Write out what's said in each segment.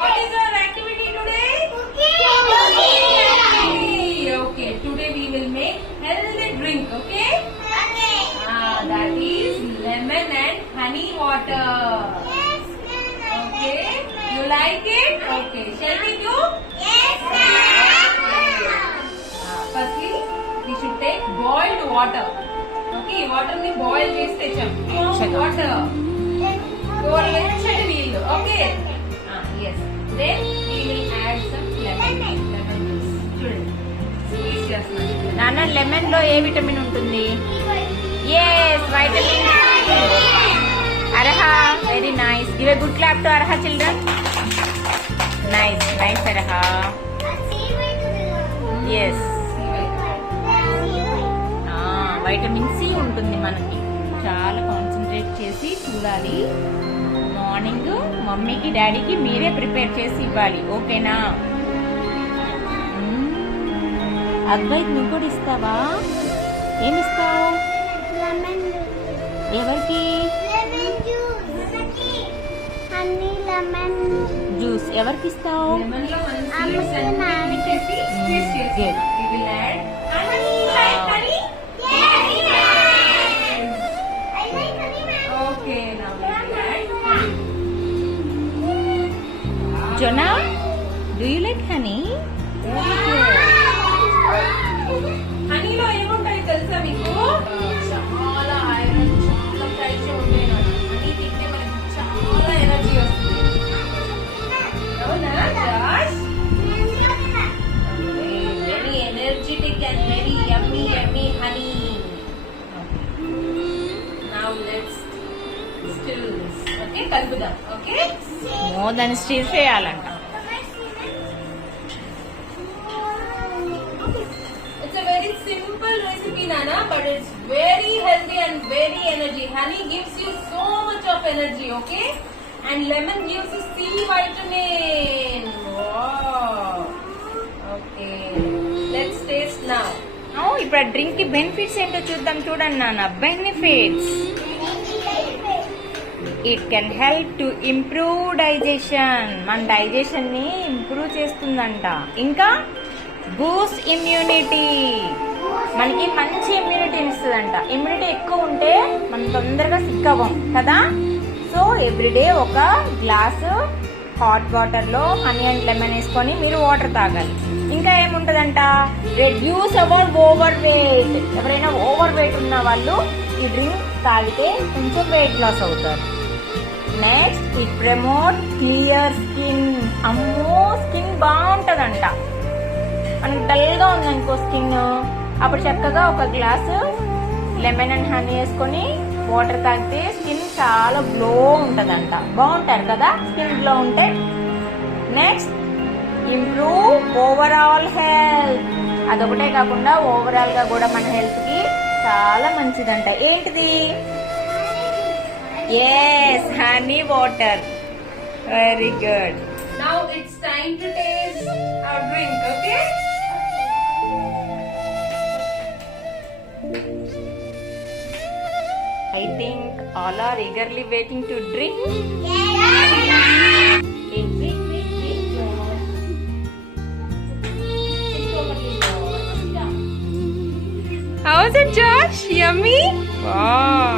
What is our activity today? Okay, today we will make healthy drink, okay? That is lemon and honey water. Okay, you like it? Okay, shall we do? Firstly, we should take boiled water. Okay, water ni boil cheste water. Goruveచ్చటి నీళ్ళు. Okay. Yes. Then we will add some lemon juice. చూడండి. Squeeze చేస్తున్నాను. నాన్న లెమన్ లో ఏ విటమిన్ ఉంటుంది? Yes, vitamin C. Arha, very nice. Give a good clap to Arha children. Nice, nice Arha. Yes. Vitamin C ఉంటుంది మనకి. చాలా కాన్సన్ట్రేట్ చేసి చూడాలి. మార్నింగ్ మమ్మీకి డాడీకి మీరే ప్రిపేర్ చేసి ఇవ్వాలి, ఓకేనా? అద్వైత్ నువ్వు కూడా ఇస్తావా? ఏమి ఇస్తావు? ఎవరికి? జ్యూస్ ఎవరికి ఇస్తావు? Jonah, do you like honey? Honey లో ఏముంటాయి తెలుసా మీకు? చాలా ఐరన్, చాలా కాల్షియం ఉంటాయి. హనీ తింటే మనకి చాలా ఎనర్జీ వస్తుంది. అవునా జాష్? Very energetic and very yummy yummy honey. Now let's stir this. Okay, కలుపుదాం. ఓకే, మోర్ దాన్ స్టిర్ చేయాలంట. Simple recipe, Nana, but it's very healthy and very energy. Honey gives you so much of energy, okay? And lemon gives you C vitamin. Wow. Okay. Let's taste now. ఇప్పుడు ఆ డ్రింక్ కి బెనిఫిట్స్ ఏంటో చూద్దాం. చూడండి నాన్న, benefits. It can help to improve digestion. మన డైజెషన్ ని ఇంప్రూవ్ చేస్తుందంట. ఇంకా బూస్ట్ ఇమ్యూనిటీ, మనకి మంచి ఇమ్యూనిటీని ఇస్తుందంట. ఇమ్యూనిటీ ఎక్కువ ఉంటే మనం తొందరగా సిక్ అవ్వం కదా. సో ఎవ్రీడే ఒక గ్లాసు హాట్ వాటర్ లో హనీ అండ్ లెమన్ వేసుకొని మీరు వాటర్ తాగాలి. ఇంకా ఏముంటదంట, రెడ్యూస్ అవర్ ఓవర్ వెయిట్. ఎవరైనా ఓవర్ వెయిట్ ఉన్న వాళ్ళు ఈ డ్రింక్ తాగితే కొంచెం వెయిట్ లాస్ అవుతారు. Next, it promote clear skin. అమ్మో, స్కిన్ బాగుంటదంట. మనకి డల్ గా ఉందనుకో స్కిన్, అప్పుడు చక్కగా ఒక గ్లాసు లెమన్ అండ్ హనీ వేసుకొని వాటర్ తాగితే స్కిన్ చాలా గ్లో ఉంటదంట. బాగుంటారు కదా స్కిన్ గ్లో ఉంటే. Next, improve overall health. అదొకటే కాకుండా ఓవరాల్ గా కూడా మన హెల్త్ కి చాలా మంచిదంట. ఏంటిది? Yes, honey water. Very good. Now it's time to taste our drink, okay? I think all are eagerly waiting to drink. How is it, Josh? Yummy? Wow.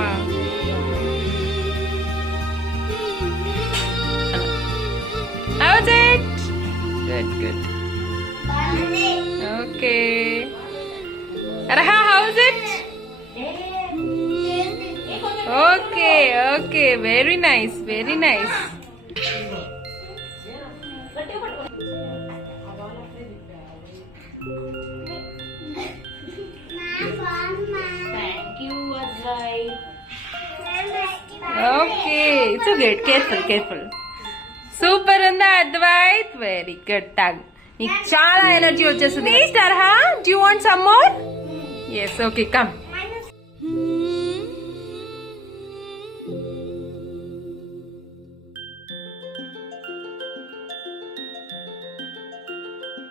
How's it? Good. Okay. Araha, how's it? Okay. Very nice. Thank you, Advait. Okay, it's okay. Careful. Super ఉందా Advait? Very good. తాగు, నీకు చాలా ఎనర్జీ వచ్చేస్తుంది. Arha, do you want some more? Yes, okay, come.